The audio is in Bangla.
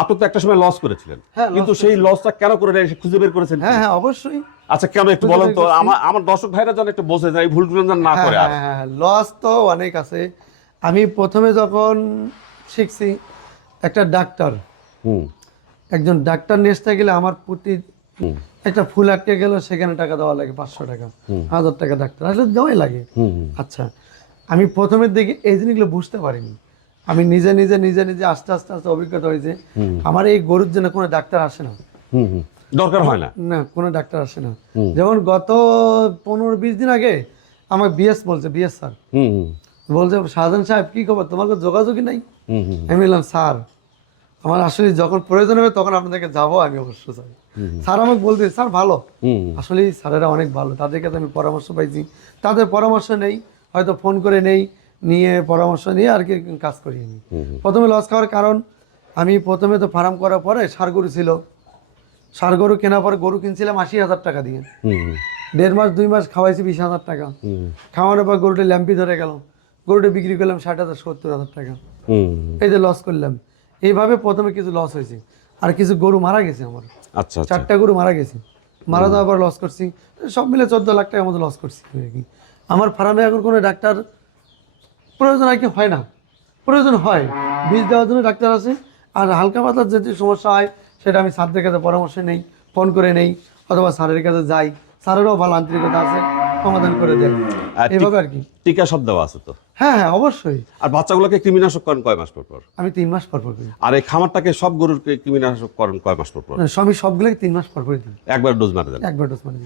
আপনি তো একটা সময় লস করেছিলেন, হ্যাঁ, কিন্তু সেই লসটা কেন করে খুঁজে বের করেছেন? হ্যাঁ হ্যাঁ অবশ্যই। আচ্ছা কেন একটু বলেন তো, আমার দর্শক ভাইরা যেন একটু বোঝে যায়, ভুলগুলো যেন না করে আর। হ্যাঁ, লস তো অনেক আছে। আমি প্রথমে যখন শিখছি, একটা ডাক্তার, হুম একজন ডাক্তার নিতে গেলে আমার প্রতি হুম একটা ফুল আটকে গেল, সেখানে টাকা দেওয়া লাগে 500 টাকা, 1000 টাকা ডাক্তার আসলে দেওয়াই লাগে। হুম আচ্ছা, আমি প্রথমের দিকে এই জিনিসগুলো বুঝতে পারিনি। আমি নিজে নিজে নিজে নিজে আস্তে আস্তে আস্তে অভিজ্ঞতা হয়েছে। আমার এই গরুর জন্য কোনো ডাক্তার আসে না, হুম হুম, দরকার হয় না। না কোনো ডাক্তার আসে না। যেমন গত 15-20 দিন আগে আমার বিএস বলছে, বিএস স্যার হুম হুম বলছে, শাহজাহান সাহেব কি খবর, তোমার কোনো যোগাযোগই নাই। হুম হুম আমি বললাম, স্যার আমার আসলে যখন প্রয়োজন হবে তখন আপনাদেরকে যাবো, আমি অবশ্য চাই। স্যার আমাকে বলতে, স্যার ভালো, হুম আসলে স্যারেরা অনেক ভালো, তাদের কাছে আমি পরামর্শ পাইছি, তাদের পরামর্শ নেই, হয়তো ফোন করে নিয়ে পরামর্শ নিয়ে আর কি কাজ করি। আমি প্রথমে লস খাওয়ার কারণ, আমি প্রথমে তো ফার্ম করার পরে ষাঁড় গরু ছিল, ষাঁড় গরু কেনার পরে গরু কিনছিলাম 80,000 টাকা দিয়ে, হুম 1.5 মাস 2 মাস খাওয়াইছি 20,000 টাকা, খাওয়ানোর পর গরুটা ল্যাম্পি ধরে গেল, গরুটা বিক্রি করলাম 60,000 70,000 টাকা, হুম। এই যে লস করলাম। এইভাবে প্রথমে কিছু লস হয়েছে, আর কিছু গরু মারা গেছে আমার, আচ্ছা আচ্ছা 4টা গরু মারা গেছে, মারা যাওয়ার পর লস করছি, সব মিলে 14 লাখ টাকার মতো লস করছি আর কি। আমার ফার্মে এখন কোনো ডাক্তার প্রয়োজন আর কি হয় না, প্রয়োজন হয় বীজ দেওয়ার জন্য ডাক্তার আছে, আর হালকা পাতলার যদি সমস্যা হয় সেটা আমি স্যারদের কাছে পরামর্শ নেই, ফোন করে নেই, অথবা স্যারের কাছে যাই, স্যারেরও ভালো আন্তরিকতা আছে, সমাধান করে দেয়, আর এইভাবে আর কি। টিকা সব দেওয়া আছে তো? হ্যাঁ হ্যাঁ অবশ্যই। আর বাচ্চাগুলোকে কৃমিনাশক করেন কয় মাস পর পর? আমি 3 মাস পর পর করি। আর এই খামারটাকে সব গরুর কৃমিনাশক করেন কয় মাস পর পর? আমি সবগুলোকে 3 মাস পর পর দিই, একবার ডোজ মারা দেন? একবার ডোজ মানে দিই।